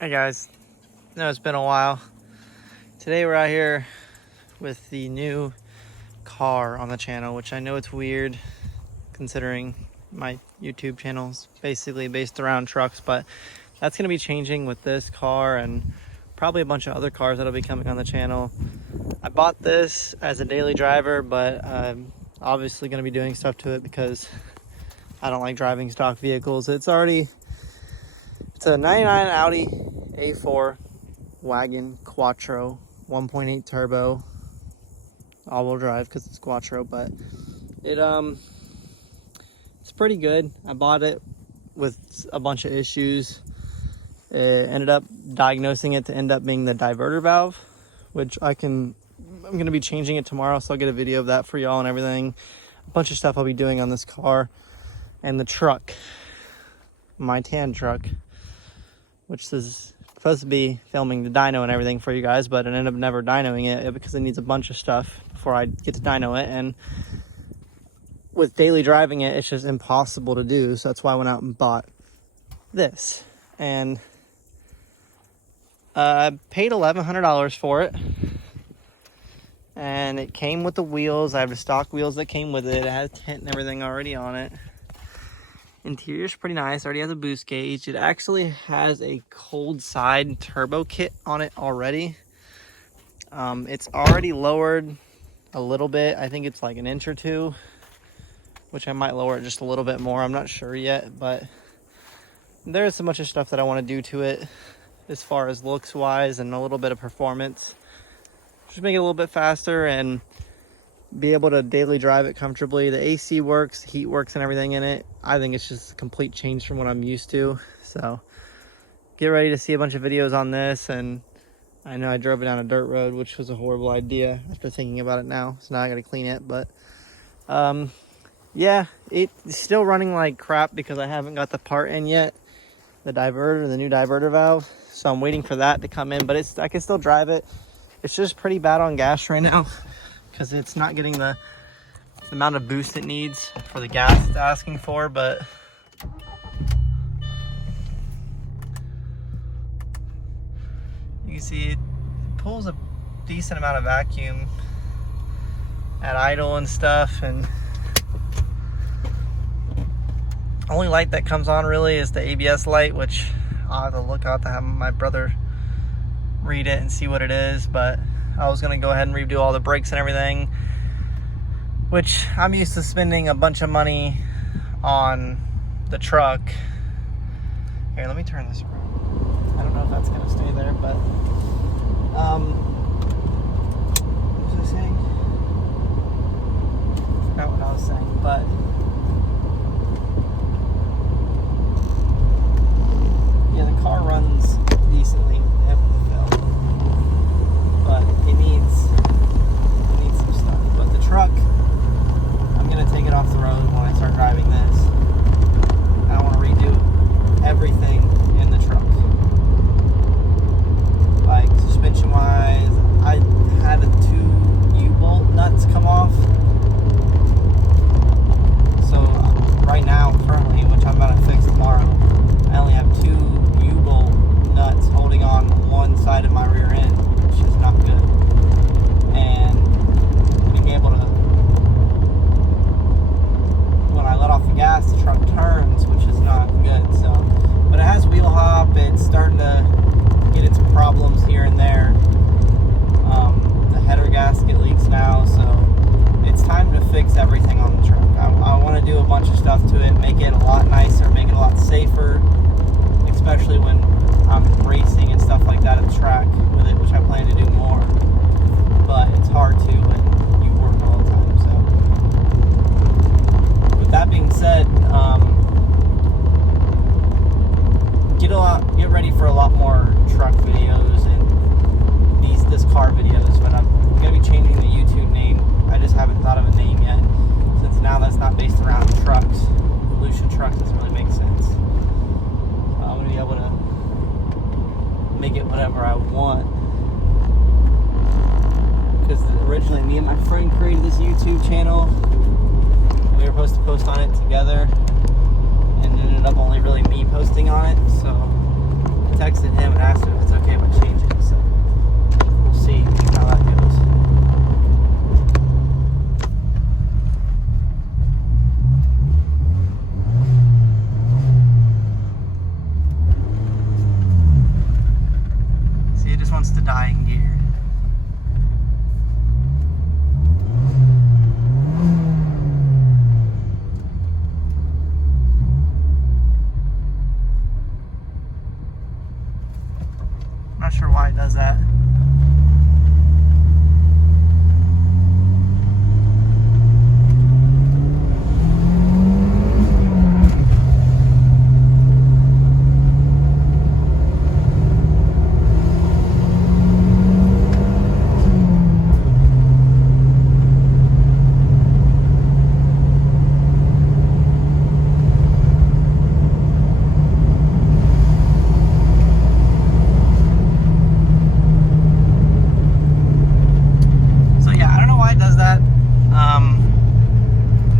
Hey guys, no, it's been a while. Today we're out here with the new car on the channel, which I know it's weird considering my YouTube channel's basically based around trucks, but that's going to be changing with this car and probably a bunch of other cars that'll be coming on the channel. I bought this as a daily driver, but I'm obviously going to be doing stuff to it because I don't like driving stock vehicles. It's a 99 Audi A4 wagon quattro, 1.8 turbo, all-wheel drive because it's quattro, but it's pretty good. I bought it with a bunch of issues. Ended up diagnosing it to end up being the diverter valve, which I'm going to be changing it tomorrow, so I'll get a video of that for y'all and everything. A bunch of stuff I'll be doing on this car. And the truck, my tan truck, which is supposed to be filming the dyno and everything for you guys, but I ended up never dynoing it because it needs a bunch of stuff before I get to dyno it. And with daily driving it, it's just impossible to do. So that's why I went out and bought this. And I paid $1,100 for it. And it came with the wheels. I have the stock wheels that came with it. It has tent and everything already on it. Interior's pretty nice. Already has a boost gauge. It actually has a cold side turbo kit on it already. It's already lowered a little bit. I think it's like an inch or two, which I might lower it just a little bit more. I'm not sure yet, but there's so much of stuff that I want to do to it as far as looks wise and a little bit of performance. Just make it a little bit faster and be able to daily drive it comfortably. The AC works, heat works and everything in it. I think it's just a complete change from what I'm used to. So get ready to see a bunch of videos on this. And I know I drove it down a dirt road, which was a horrible idea after thinking about it now. So now I got to clean it. But yeah, it's still running like crap because I haven't got the part in yet. The new diverter valve. So I'm waiting for that to come in, but I can still drive it. It's just pretty bad on gas right now, because it's not getting the amount of boost it needs for the gas it's asking for. But you can see it pulls a decent amount of vacuum at idle and stuff, and only light that comes on really is the ABS light, which I'll have to look out to have my brother read it and see what it is. But I was gonna go ahead and redo all the brakes and everything, which I'm used to spending a bunch of money on the truck. Here, let me turn this around. I don't know if that's gonna stay there, but what was I saying? I forgot what I was saying, but yeah, the car runs decently. But it needs some stuff. But the truck, I'm gonna take it off the road when I start driving this. I want to redo everything in the truck, like suspension wise. I had the 2 U-bolt nuts come off, so right now currently, which I'm about to fix tomorrow, I only have 2 U-bolt nuts holding on one side of my rear end, which is not good. And being able to, when I let off the gas, the truck turns, which is not good. So, but it has wheel hop. It's starting to get its problems here and there. The header gasket leaks now, so it's time to fix everything on the truck. I want to do a bunch of stuff to it, make it a lot nicer, make it a lot safer, especially when I'm racing and stuff like that at the track with it, which I plan to do more. But it's hard to when you work all the time. So with that being said, get ready for a lot more truck videos and this car videos. But I'm gonna be changing the YouTube name. I just haven't thought of a name yet, since now that's not based around trucks. Evolution Trucks doesn't really make sense. I'm gonna be able to make it whatever I want, because originally me and my friend created this YouTube channel. We were supposed to post on it together, and it ended up only really me posting on it. So texted him and asked him if it's okay if I change it, so we'll see how that goes. See, it just wants to die in gear. Not sure why it does that.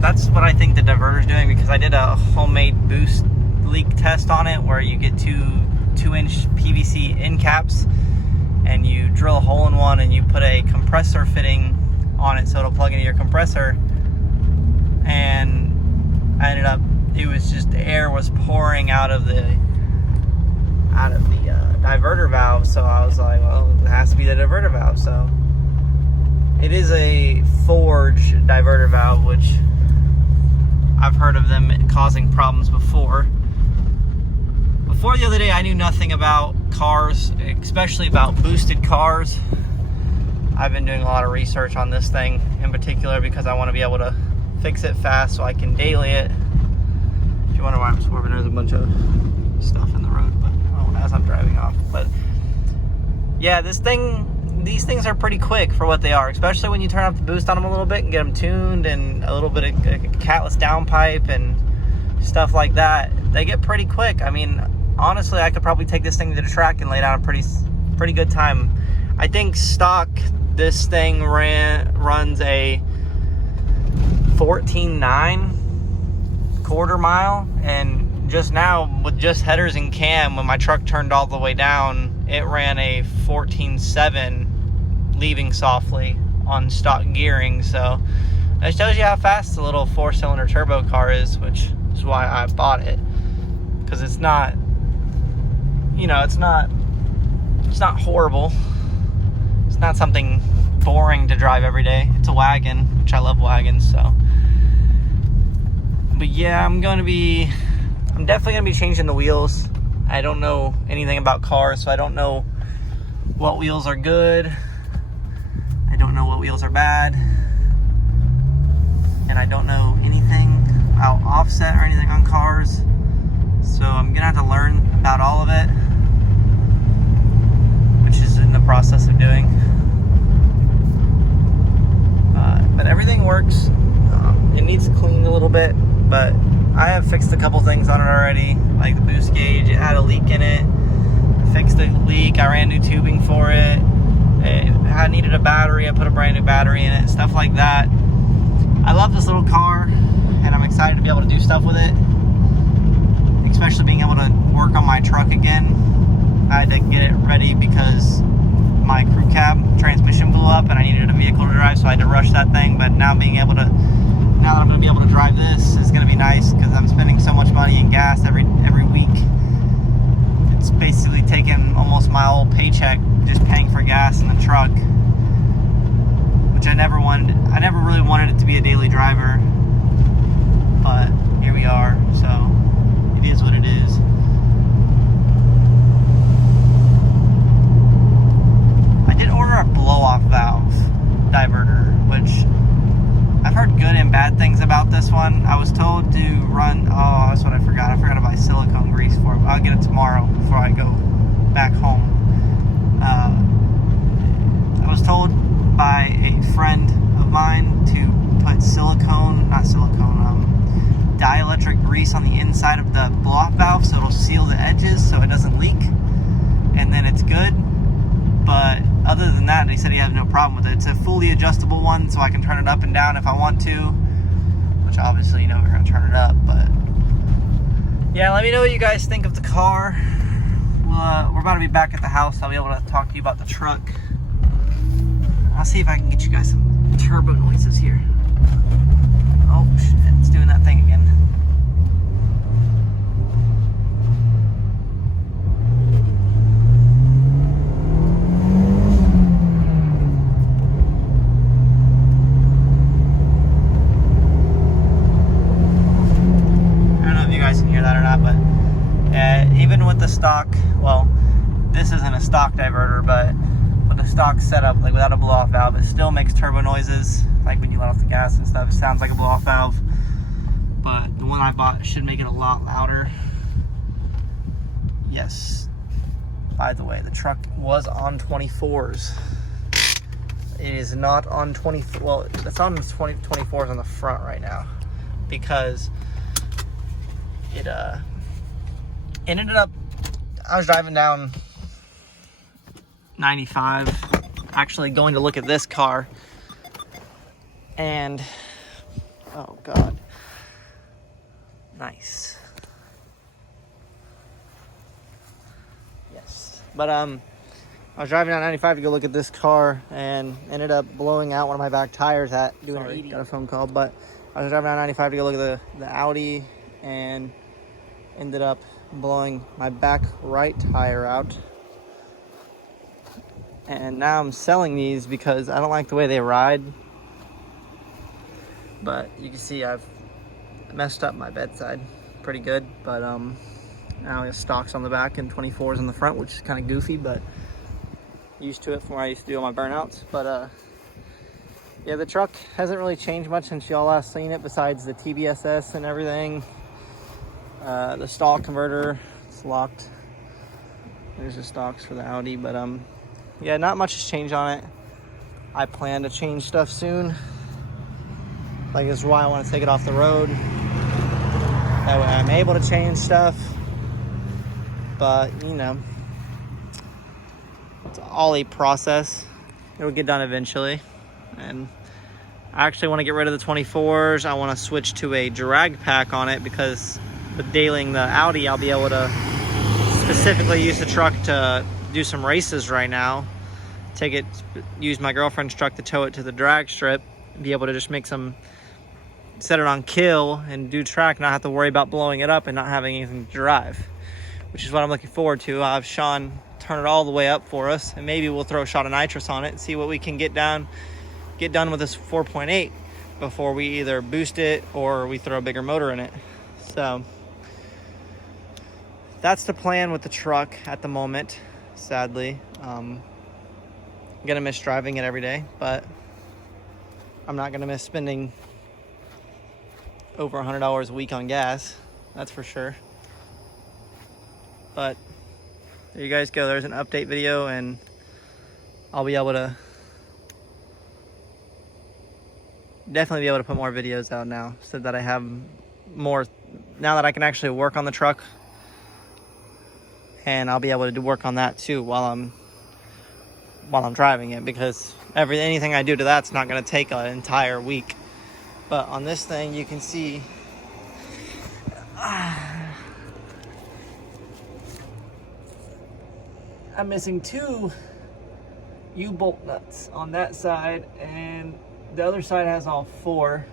That's what I think the diverter's doing, because I did a homemade boost leak test on it where you get two 2-inch PVC end caps and you drill a hole in one and you put a compressor fitting on it so it'll plug into your compressor. And I ended up, it was just air was pouring out of the diverter valve, so I was like, well, it has to be the diverter valve. So it is a forged diverter valve, which I've heard of them causing problems before. Before the other day, I knew nothing about cars, especially about boosted cars. I've been doing a lot of research on this thing in particular because I want to be able to fix it fast so I can daily it. If you wonder why I'm swerving, there's a bunch of stuff in the road, but as I'm driving off. But yeah, these things are pretty quick for what they are, especially when you turn up the boost on them a little bit and get them tuned and a little bit of catless downpipe and stuff like that. They get pretty quick. I mean, honestly, I could probably take this thing to the track and lay down a pretty good time. I think stock, this thing runs a 14.9 quarter mile, and just now with just headers and cam, when my truck turned all the way down, it ran a 14.7 leaving softly on stock gearing. So that shows you how fast the little 4-cylinder turbo car is, which is why I bought it, because it's not, you know, it's not horrible. It's not something boring to drive every day. It's a wagon, which I love wagons. So, but yeah, I'm definitely gonna be changing the wheels. I don't know anything about cars, so I don't know what wheels are good. I don't know what wheels are bad. And I don't know anything about offset or anything on cars. So I'm gonna have to learn about all of it, which is in the process of doing. But everything works. It needs cleaned a little bit, but I have fixed a couple things on it already, like the boost gauge. It had a leak in it. I fixed the leak. I ran new tubing for it. I needed a battery. I put a brand new battery in it. Stuff like that. I love this little car, and I'm excited to be able to do stuff with it, especially being able to work on my truck again. I had to get it ready because my crew cab transmission blew up and I needed a vehicle to drive, so I had to rush that thing. But now that I'm going to be able to drive this, is going to be nice, because I'm spending so much money in gas every week. It's basically taking almost my old paycheck just paying for gas in the truck, which I never really wanted it to be a daily driver, but here we are. So it is what it is. I did order a blow-off valve diverter, which I've heard good and bad things about this one. I was told to run, oh, that's what I forgot. I forgot to buy silicone grease for it. I'll get it tomorrow before I go back home. I was told by a friend of mine to put dielectric grease on the inside of the blow-off valve so it'll seal the edges so it doesn't leak, and then it's good. But other than that, he said he has no problem with it. It's a fully adjustable one, so I can turn it up and down if I want to, which obviously, you know, we're going to turn it up. But yeah, let me know what you guys think of the car. we're about to be back at the house. I'll be able to talk to you about the truck. I'll see if I can get you guys some turbo noises here. Oh shit, it's doing that thing again. I don't know if you guys can hear that or not, but even with the stock, well, this isn't a stock diverter, but with a stock setup, like without a blow-off valve, it still makes turbo noises, like when you let off the gas and stuff. It sounds like a blow-off valve, but the one I bought should make it a lot louder. Yes. By the way, the truck was on 24s. It is not on 24. Well, it's on 24s on the front right now because it ended up. I was driving down 95, actually going to look at this car, and oh god, nice. Yes, but I was driving down 95 to go look at this car and ended up blowing out one of my back tires got a phone call, but I was driving down 95 to go look at the Audi and ended up blowing my back right tire out. And now I'm selling these because I don't like the way they ride. But you can see I've messed up my bedside pretty good, but now it stocks on the back and 24s on the front, which is kind of goofy, but used to it from where I used to do all my burnouts. But yeah, the truck hasn't really changed much since y'all last seen it, besides the TBSS and everything. The stall converter, it's locked. There's the stocks for the Audi, but yeah, not much has changed on it. I plan to change stuff soon. Like, this is why I want to take it off the road. That way I'm able to change stuff. But, you know, it's all a process. It will get done eventually. And I actually want to get rid of the 24s. I want to switch to a drag pack on it because with dailing the Audi, I'll be able to specifically use the truck to do some races right now. Use my girlfriend's truck to tow it to the drag strip, be able to just set it on kill and do track, not have to worry about blowing it up and not having anything to drive, which is what I'm looking forward to. I'll have Sean turn it all the way up for us, and maybe we'll throw a shot of nitrous on it and see what we can get done with this 4.8 before we either boost it or we throw a bigger motor in it. So that's the plan with the truck at the moment. Sadly, I'm gonna miss driving it every day, but I'm not gonna miss spending over $100 a week on gas, that's for sure. But there you guys go. There's an update video, and I'll be able to definitely be able to put more videos out now, so that I have more, now that I can actually work on the truck. And I'll be able to work on that too while I'm driving it, because anything I do to that's not going to take an entire week. But on this thing, you can see I'm missing 2 U-bolt nuts on that side, and the other side has all 4.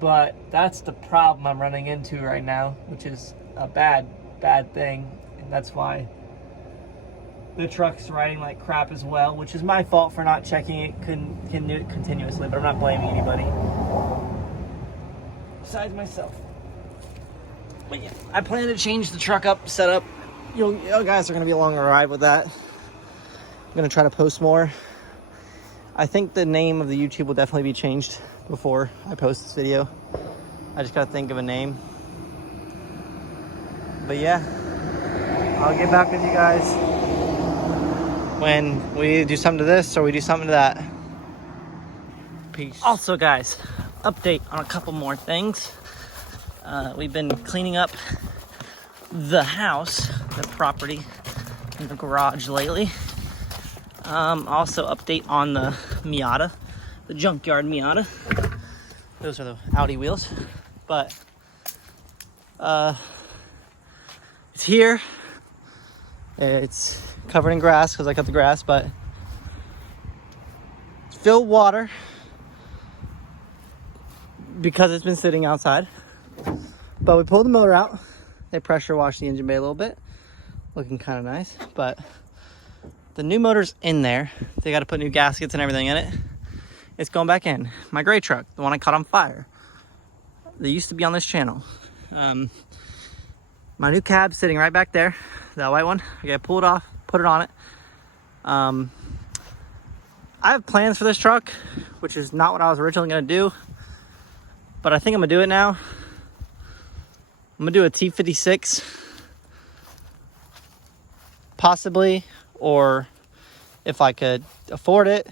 But that's the problem I'm running into right now, which is a bad thing. And that's why the truck's riding like crap as well, which is my fault for not checking it continuously, but I'm not blaming anybody besides myself. But yeah, I plan to change the truck up, setup. You guys are going to be along the ride with that. I'm going to try to post more. I think the name of the YouTube will definitely be changed before I post this video. I just got to think of a name. But yeah, I'll get back with you guys when we do something to this or we do something to that. Peace. Also, guys, update on a couple more things. We've been cleaning up the house, the property, and the garage lately. Also, update on the Miata, the junkyard Miata. Those are the Audi wheels, but it's here. It's covered in grass because I cut the grass, but it's filled with water because it's been sitting outside. But we pulled the motor out. They pressure washed the engine bay a little bit. Looking kind of nice, but the new motor's in there. They got to put new gaskets and everything in it. It's going back in. My gray truck, the one I caught on fire. They used to be on this channel. My new cab's sitting right back there. That white one. I gotta pull it off, put it on it. I have plans for this truck, which is not what I was originally gonna do, but I think I'm gonna do it now. I'm gonna do a T56, possibly, or if I could afford it,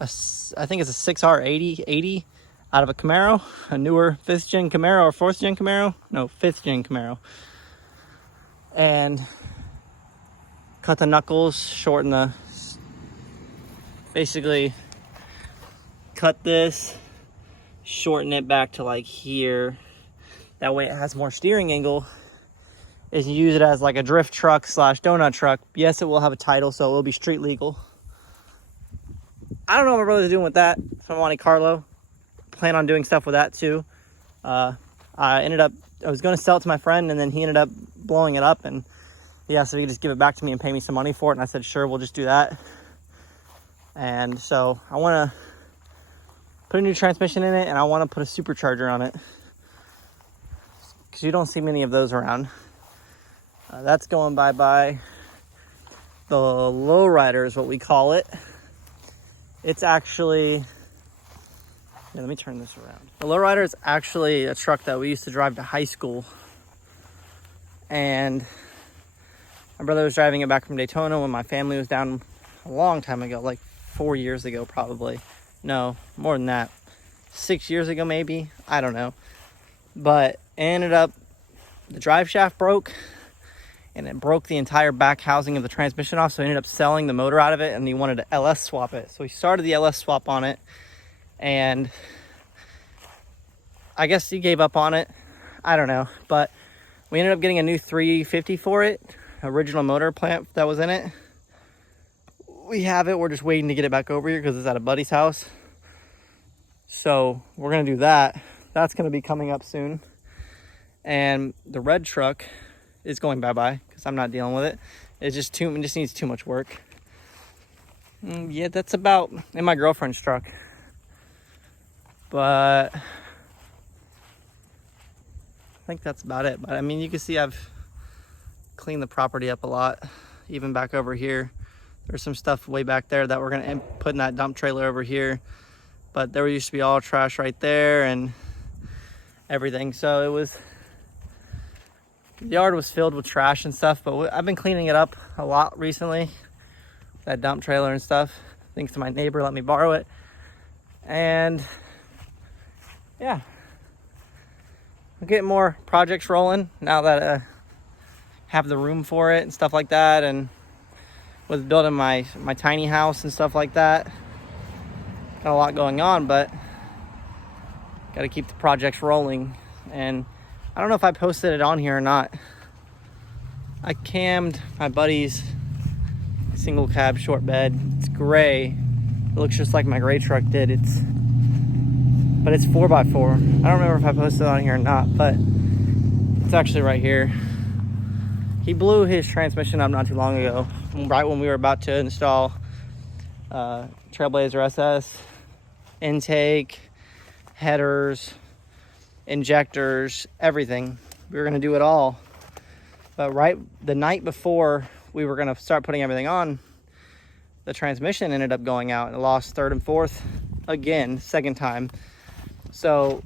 I think it's a 6R80 out of a Camaro, a newer 5th gen Camaro or 4th gen Camaro. No, 5th gen Camaro. And cut the knuckles, shorten the, basically cut this, shorten it back to like here. That way it has more steering angle. Is use it as like a drift truck slash donut truck. Yes, it will have a title, so it will be street legal. I don't know what my brother's doing with that from Monte Carlo. Plan on doing stuff with that too. I was going to sell it to my friend, and then he ended up blowing it up, and he asked if he could just give it back to me and pay me some money for it, and I said sure, we'll just do that. And so I want to put a new transmission in it, and I want to put a supercharger on it because you don't see many of those around. That's going bye-bye. The lowrider is what we call it. It's actually, let me turn this around. The lowrider is actually a truck that we used to drive to high school. And my brother was driving it back from Daytona when my family was down a long time ago, like 4 years ago probably. No, more than that. 6 years ago maybe, I don't know. But it ended up, the drive shaft broke, and it broke the entire back housing of the transmission off, so he ended up selling the motor out of it, and he wanted to LS swap it. So he started the LS swap on it, and I guess he gave up on it. I don't know, but we ended up getting a new 350 for it, original motor plant that was in it. We have it. We're just waiting to get it back over here because it's at a buddy's house. So we're going to do that. That's going to be coming up soon. And the red truck is going bye-bye because I'm not dealing with it. It just needs too much work. Yeah, that's about in my girlfriend's truck. But I think that's about it. But I mean, you can see I've cleaned the property up a lot, even back over here. There's some stuff way back there that we're gonna put in that dump trailer over here. But there used to be all trash right there and everything. So the yard was filled with trash and stuff, but I've been cleaning it up a lot recently. That dump trailer and stuff, thanks to my neighbor let me borrow it. And yeah, I'm getting more projects rolling now that I have the room for it and stuff like that, and with building my tiny house and stuff like that. Got a lot going on, but got to keep the projects rolling. And I don't know if I posted it on here or not. I cammed my buddy's single cab short bed. It's gray. It looks just like my gray truck did. But it's 4x4. I don't remember if I posted it on here or not, but it's actually right here. He blew his transmission up not too long ago, right when we were about to install Trailblazer SS, intake, headers, injectors, everything. We were going to do it all. But right the night before we were going to start putting everything on, the transmission ended up going out and lost third and fourth again, second time. So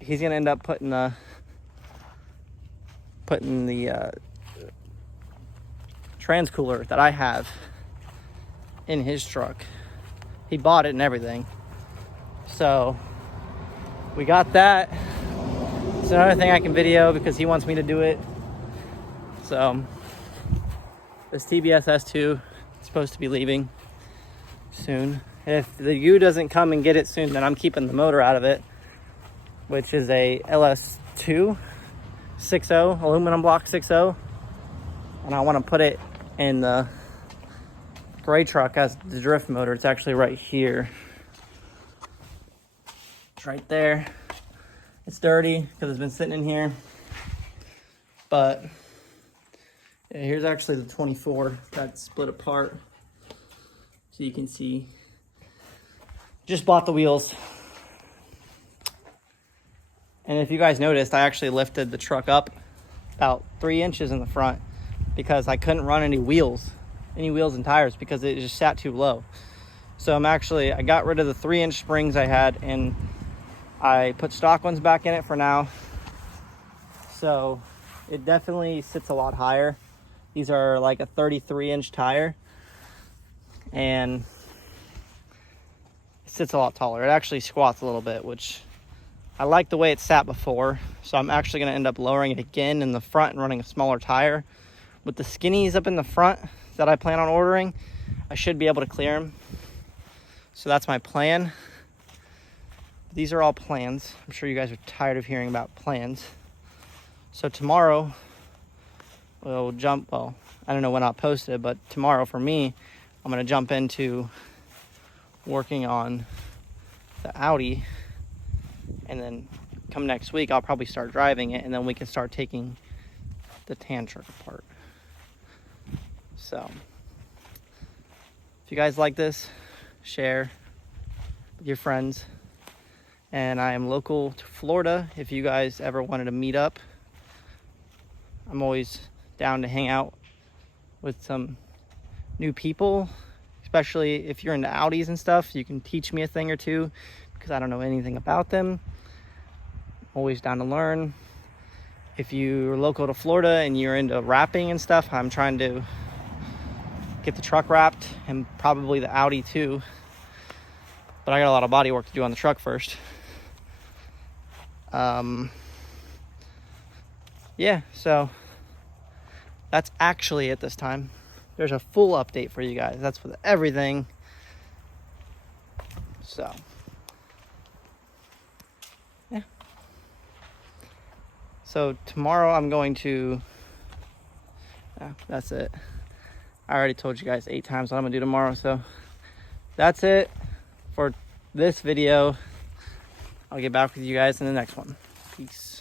he's going to end up putting the trans cooler that I have in his truck. He bought it and everything. So we got that. It's another thing I can video because he wants me to do it. So this TBS S2 is supposed to be leaving soon. If the U doesn't come and get it soon, then I'm keeping the motor out of it, which is a LS2 6.0 aluminum block 6.0. and I want to put it in the gray truck as the drift motor. It's actually right here. It's right there. It's dirty because it's been sitting in here, but yeah, here's actually the 24 that's split apart, so you can see. Just bought the wheels, and if you guys noticed, I actually lifted the truck up about 3 inches in the front because I couldn't run any wheels and tires because it just sat too low. So I got rid of the 3-inch springs I had, and I put stock ones back in it for now. So it definitely sits a lot higher. These are like a 33-inch tire, and it sits a lot taller. It actually squats a little bit, which I like the way it sat before. So I'm actually going to end up lowering it again in the front and running a smaller tire. With the skinnies up in the front that I plan on ordering, I should be able to clear them. So that's my plan. These are all plans. I'm sure you guys are tired of hearing about plans. So tomorrow, I don't know when I'll post it, but tomorrow for me, I'm going to jump into working on the Audi, and then come next week, I'll probably start driving it, and then we can start taking the tan truck apart. So if you guys like this, share with your friends. And I am local to Florida. If you guys ever wanted to meet up, I'm always down to hang out with some new people, especially if you're into Audis and stuff. You can teach me a thing or two because I don't know anything about them. Always down to learn. If you're local to Florida and you're into wrapping and stuff, I'm trying to get the truck wrapped, and probably the Audi too. But I got a lot of body work to do on the truck first. Yeah, so that's actually it this time. There's a full update for you guys. That's with everything. So yeah. So tomorrow I'm going to, that's it. I already told you guys 8 times what I'm gonna do tomorrow. So that's it for this video. I'll get back with you guys in the next one. Peace.